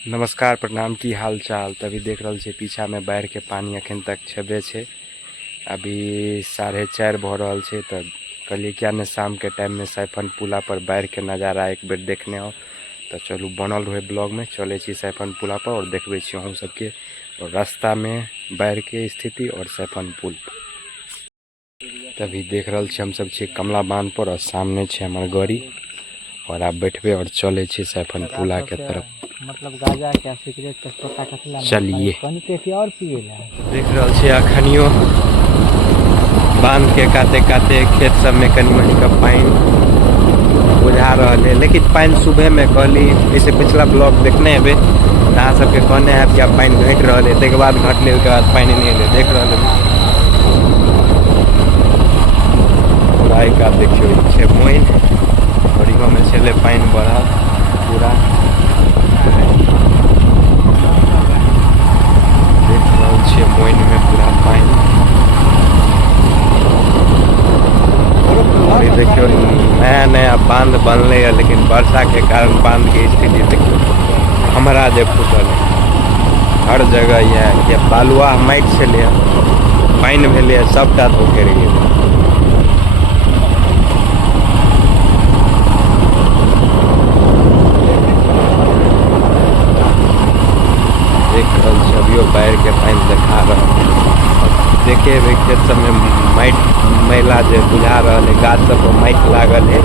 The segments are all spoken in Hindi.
नमस्कार प्रणाम, की हाल चाल। तभी देख रहल छे पीछा में बाढ़ के पानी अखन तक छेबे छे। अभी 4:30 भ रहल छे। तो कहलिए क्या ने शाम के टाइम में सैफन पुला पर बाढ़ के नज़ारा एक बेर देखने हो। तो चलू बनल रहे ब्लॉग में चले छी सैफन पुला पर और देखबे छी अहूँ सबके और रास्ता में बाढ़ के स्थिति और सैफन पुल। तभी देख रहल छी हम सब छी कमला बांध पर और सामने छे हमार गाड़ी और आप बैठबे और चले छी सैफन पुला के तरफ। मतलब गाजा क्या सिगरेट का छोटा कतला चलिए पानी पे और पिए ला देख रहल छी अखनियो बांध के काते काते खेत सब में कनी मनी का पानी बुझा रहा है। लेकिन पानी सुबह में कहली जैसे पिछला ब्लॉग देखने हेबे अहाँ सबके कहने है कि पानी घट रहा है, तक बाद घटने के बाद पानी नहीं है। देख रहा है पूरा एक देखियो छे मोइन और इहो में चले पानी बढ़ा पूरा मोइन में पूरा पानी। और देखियो नया नया बांध बनले है, लेकिन वर्षा के कारण बांध की स्थिति देखियो हमारा जे फूटल है हर जगह ये बालुआ माटि छले पानी भेले सबटा धोके रह गेल। अभियो बाढ़ के पानी देखा रहा देखे खेत सब में माटि मैला जो बुझा रहा है, गाछ सब पर माटि लागल है,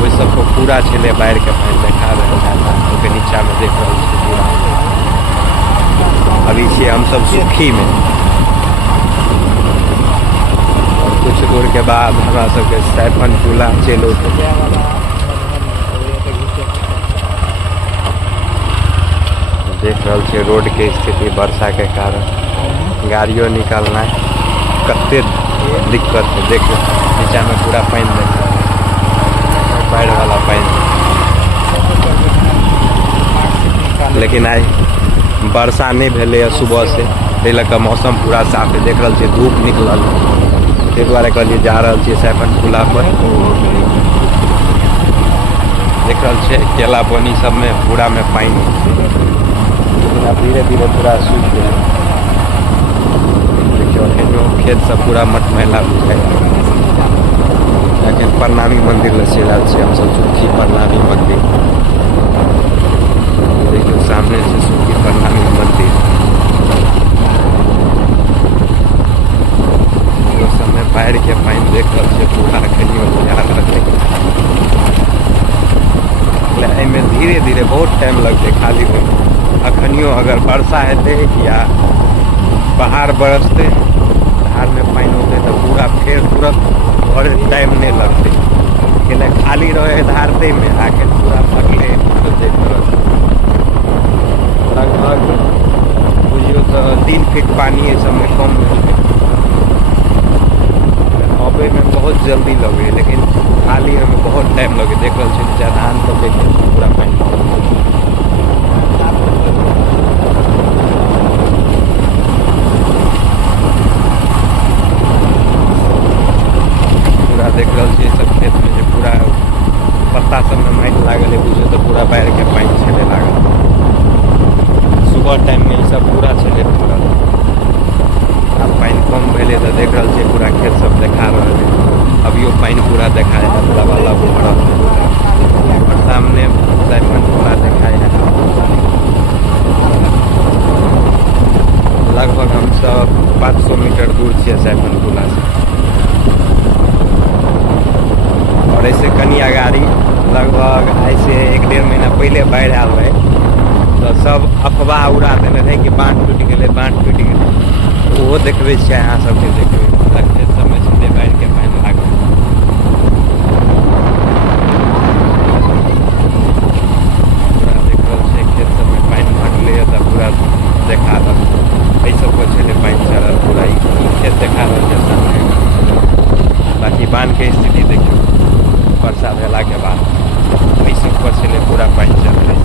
वो सब को पूरा छे बाढ़ के पानी देखा रहा है। नीचा में देख रहा है पूरा अभी छे हम सब सुखी में और कुछ दूर के बाद हमारा सबके सैफन पुला चलो देख रहा है। रोड के स्थिति वर्षा के कारण गाड़ियों निकालना कते दिक्कत है। देख नीचा में पूरा पानी देख बाढ़ वाला पानी। लेकिन आज वर्षा नहीं भेले सुबह से पहले का मौसम पूरा साफ है। देख रहा है धूप निकल ते द्वारा कहलिए जा रहा है सैफन पुला पर। देख रहा है केला बनी सब में पूरा में पानी धीरे धीरे पूरा सूख गया। देखियो खेत सब पूरा मटमैला बुझाई। लेकिन प्रणामी मंदिर ले चल आल हम सब सुखी प्रणामी मंदिर। देखियो सामने से सुखी प्रणामी मंदिर। उस समय बाढ़ के पानी देख रहा है पूरा कनियो बुझा रहा में धीरे धीरे बहुत टाइम लगते खाली हो। अखनियो अगर वर्षा हेते या बाहर बरसते धार में पानी होते तो पूरा फिर तुरंत और टाइम नहीं लगते। लेकिन खाली रहे धारते में आके पूरा भरले तो देख लगभग बुझियो तो 3 फीट पानी है सब में कम अबे में बहुत जल्दी लगे, लेकिन खाली हमें बहुत टाइम लगे। देख रहा धान तो देखे पूरा पानी देख रहा है। सब खेत में जो पूरा पत्ता सब में माटि लागल है बुझे तो पूरा बाढ़ के पानी छे लागल। सुबह टाइम में सब पूरा छे फड़ल। अब पानी कम भेले तो देख रहा है पूरा खेत सब देखा रहा है। अभियो पानी पूरा देखा है पूरा वाला भरल और सामने सैफन पूरा देखा है। लगभग हम सब 500 मीटर दूर छे सैफन पुला से और ऐसे कनी अगाड़ी लगभग ऐसे 1-1.5 महीना पहले बाढ़ आल रहे तो सब अफवाह उड़ा देने रहे कि बांध टूट गए बांध टूट गए। वो देखबे अहाँ सबके देखबे खेत सब में छे बाढ़ के पानी लागल। पूरा देख रहल छे खेत सब में पानी भरले तो पूरा देखा रहा ऐ सब को छे पानी चढ़ल पूरा खेत देखा रहा है सामने। बाकी बांध के स्थिति देखियो वर्षा भेला के बाद ऐसे ऊपर से पूरा पानी चल रहा है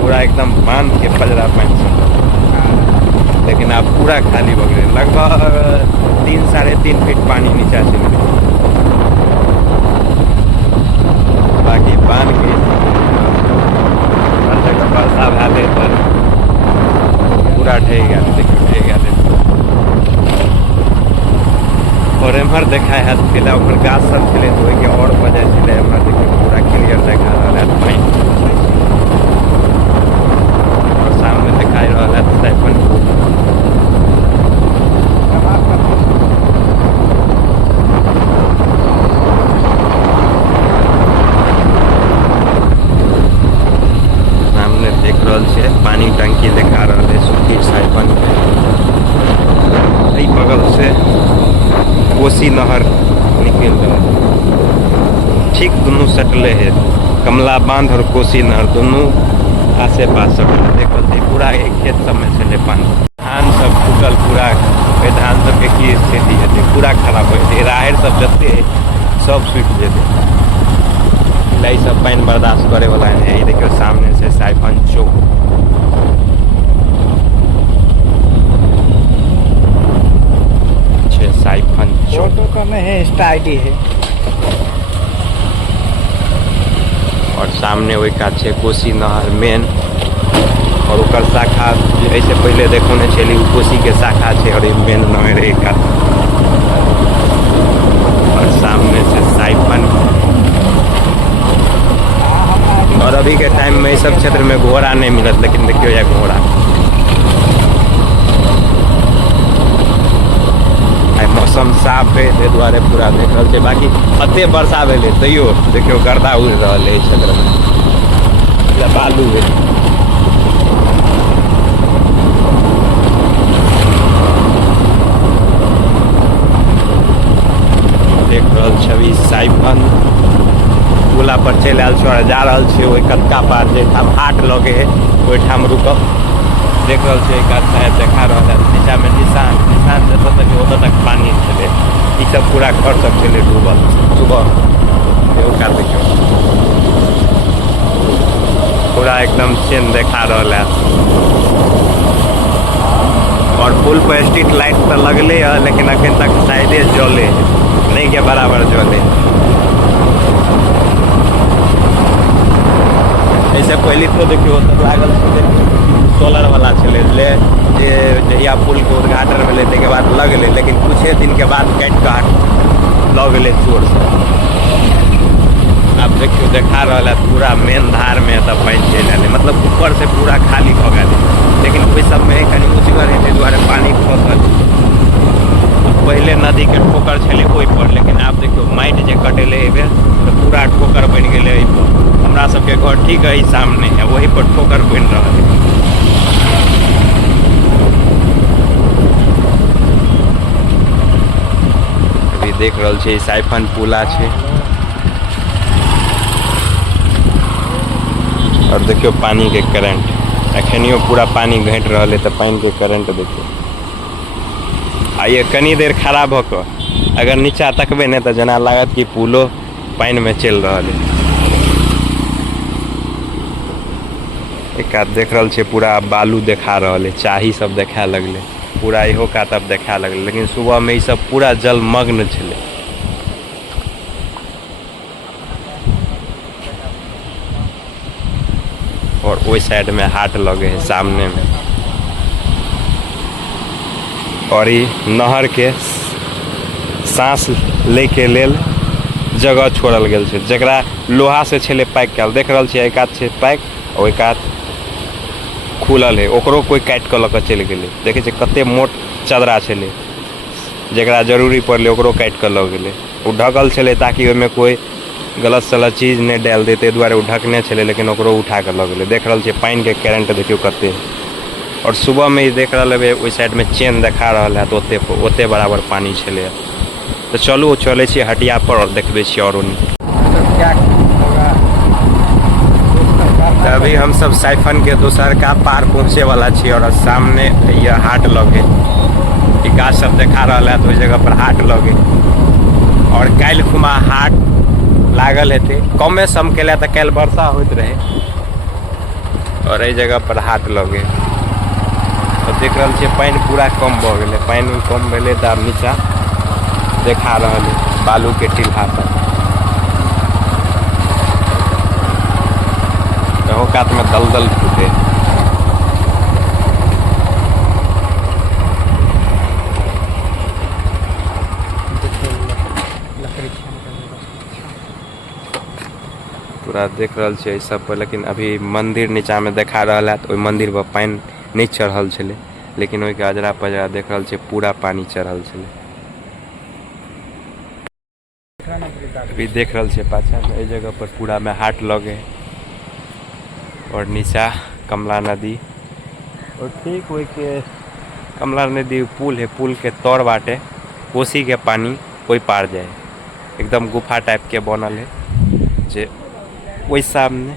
पूरा एकदम बांध के पजरा पानी चल। लेकिन अब पूरा खाली हो गए लगभग 3-3.5 फीट पानी नीचा चल गया। बाकी बांध के देखा है छलै ओकर गाछ सब छलै तऽ ओहिके और वजह छलै हमरा देखियौ पूरा क्लियर देखा रहल है पानि और सामने दिखाई रहल है साइफन सामने देख रहल छै पानी टंकी देखा रहल है सुखी साइफन एहि बगल से कोसी नहर निकल रहा है ठीक दोनों सटले है कमला बांध और कोसी नहर दोनों आसे पास सटल देखल छै पूरा एक खेत सब में छलै पानी धान सब फूटल पूरा धान सब के की स्थिति हेतै पूरा खराब हो जेतै राहरि सब जते सब सूखि जेतै लाई सब पानि बर्दाश्त करे वाला है ये देखियो सामने से साइफन चौक साइफन चौक फोटो का में है इंस्टा आईडी है और सामने वही कात छै कोसी नहर मेन और ओकर शाखा ऐसे पहले देखो ने चली कोसी के शाखा छै और मेन नहर है कात और सामने से साइफन और अभी के टाइम में इस सब क्षेत्र में घोड़ा नहीं मिलत लेकिन देखियो या घोड़ा मौसम साफ है ताहि दुआरे पूरा देख रहल छै बाकी एते वर्षा भेलै तैयो देखियो गर्दा उड़ि रहल है क्षेत्र में बालू है देख रहल छवि साइफन पुला पर चलि आयल छै जा रहल छै ओहि कतका पार जहिठाम हाट लगे है ओहिठाम रुकब देख रहल छै एक शायद देखा रहल है नीचा में निशान जतऽ तक ओतऽ तक पानी छलै ई सब पूरा घर सब छलै डूबल सुबह एगो काल देखियौ पूरा एकदम चेन देखा रहल है और पुल पर स्ट्रीट लाइट तो लगले है लेकिन अखन तक शायदे जले नहीं के बराबर जले ऐसे पहले तो देखियो लागल सोलर वाला छलै जे जहिया पुल के उद्घाटन भेलै ताहिके बाद लगलै लेकिन कुछ दिन के बाद काटि कऽ हट लऽ गेलै चोर सब अब देखियो देखा रहल है पूरा मेन धार में तब पानि चलि एलै मतलब ऊपर से पूरा खाली भऽ गेलै लेकिन ओहि सबमे कनि उचगर है ताहि दुआरे पानी फँसल पहले नदी के ठोकर छलै ओहि पर लेकिन आब देखियो माटि जे कटेलै एहि बेर तऽ पूरा ठोकर बनि गेलै एहि पर हमरा सबके घर ठीक है सामने है वही पर ठोकर बनि रहल है अभी देख रहल छै साइफन पुला छै और देखियो पानी के करंट अखनियो पूरा पानी घटि रहल है तऽ पानी के करंट देखियो आ ये कनी देर खड़ा भऽ कऽ अगर नीचा तकबै ने तऽ जेना लागत कि पुलो पानि में चलि रहल है एक आध देख रहल छै पूरा बालू देखा रहल है चाही सब देखाए लगलै पूरा इहो कात अब देखाए लगलै लेकिन सुबह में ई सब पूरा जलमग्न छलै और ओहि साइड में हाट लगे है सामने में और ई नहर के सांस ले के लेल जगह छोड़ल गेल छै जकरा लोहा से छलै पैक कयल देख रहल छियै एक कात छै पैक ओहि कात खुलल है ओकरो कोई काटि कऽ लऽ कऽ चलि गेलै देखै छै कते मोट चदरा छलै जकरा जरूरी पड़लै ओकरो काटि कऽ लऽ गेलै ओ ढकल छलै ताकि ओहिमे कोई गलत सलत चीज नहि डालि दै ताहि दुआरे ओ ढकने छलै लेकिन ओकरो उठा कऽ लऽ गेलै देख रहल छियै पानि के करंट देखियौ कते और सुबह में देख रहल हेबै ओहि साइड में चेन देखा रहल है तऽ ओते बराबर पानी छलै तो चलू चलै छियै हटिया पर और देखबै छियै और अभी हम सब साइफन के दोसर का पार पहुँचे वाला छी और सामने ये हाट लगे गाछ सब देखा रहा है तो ओहि जगह पर हाट लगे और काल्हि खुमा हाट लागल हेतै कमे सम के लिए तो कल वर्षा होइत रहे और एहि जगह पर हाट लगे तो देख रहल छियै पानि पूरा कम भऽ गेलै पानि कम भेलै तऽ आब नीचा देखा रहल है बालू के टिल्हा सब तो कात में दलदल फूटे पूरा देख रहल छियै सब पर, लेकिन अभी मंदिर नीचा में देखा रहल है, तो ओइ मंदिर पर पानी नहीं चढ़ल छले, लेकिन ओइ के अजरा पजरा देख रहल छियै पूरा पानी चढ़ल छले। अभी देख रहल छियै पाछा में एहि जगह पर पूरा में हाट लगे और नीचा कमला नदी, और ठीक वही के कमला नदी पुल है, पुल के तौर बाटे कोसी के पानी कोई पार जाए, एकदम गुफा टाइप के बनल है, जे वही सामने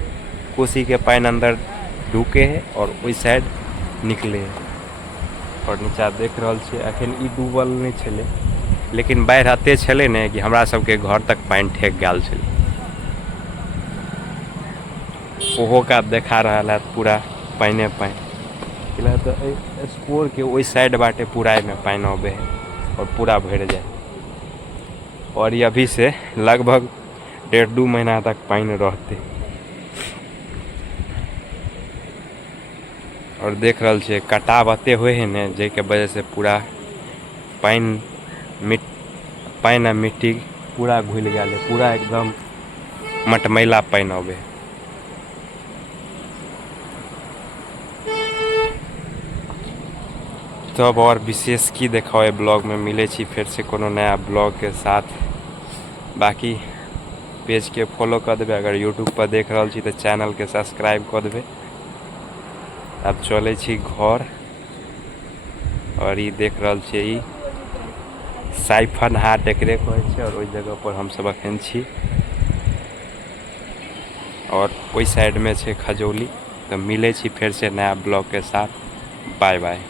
कोसी के पानी अंदर ढुके है और वही साइड निकले है। और नीचा देख रहल छियै अखन ई डूबल नहीं छले, लेकिन बाढ़ आते छले ने कि हमरा सबके घर तक पानी ठेक गेल छले, ओहो का देखा रहा है पूरा पानी पानी। तो स्कोर के वही साइड बाटे पूरा में पानी आवे है और पूरा भर जाए, और ये अभी से लगभग 1.5-2 महीना तक पानी रहते। और देख रहल छियै कटाव अते हुए है ने, जेके वजह से पूरा पानी आ मिट्टी पूरा घुल गया है, पूरा एकदम मटमैला पानी आवे है। तो अब और विशेष की देखाओ ब्लॉग में, मिले छी फिर से कोनो नया ब्लॉग के साथ। बाकी पेज के फॉलो कर देवे, अगर यूट्यूब पर देख रहल छी तो चैनल के सब्सक्राइब कर देवे। अब चले छी घर, और ये देख रहल छी ई साइफन हाट एकरे कहै छै, और ओइ जगह पर हम सब अखन छी, और ओइ साइड में छै खजौली। तो मिले छी फिर से नया ब्लॉग के साथ। Bye bye.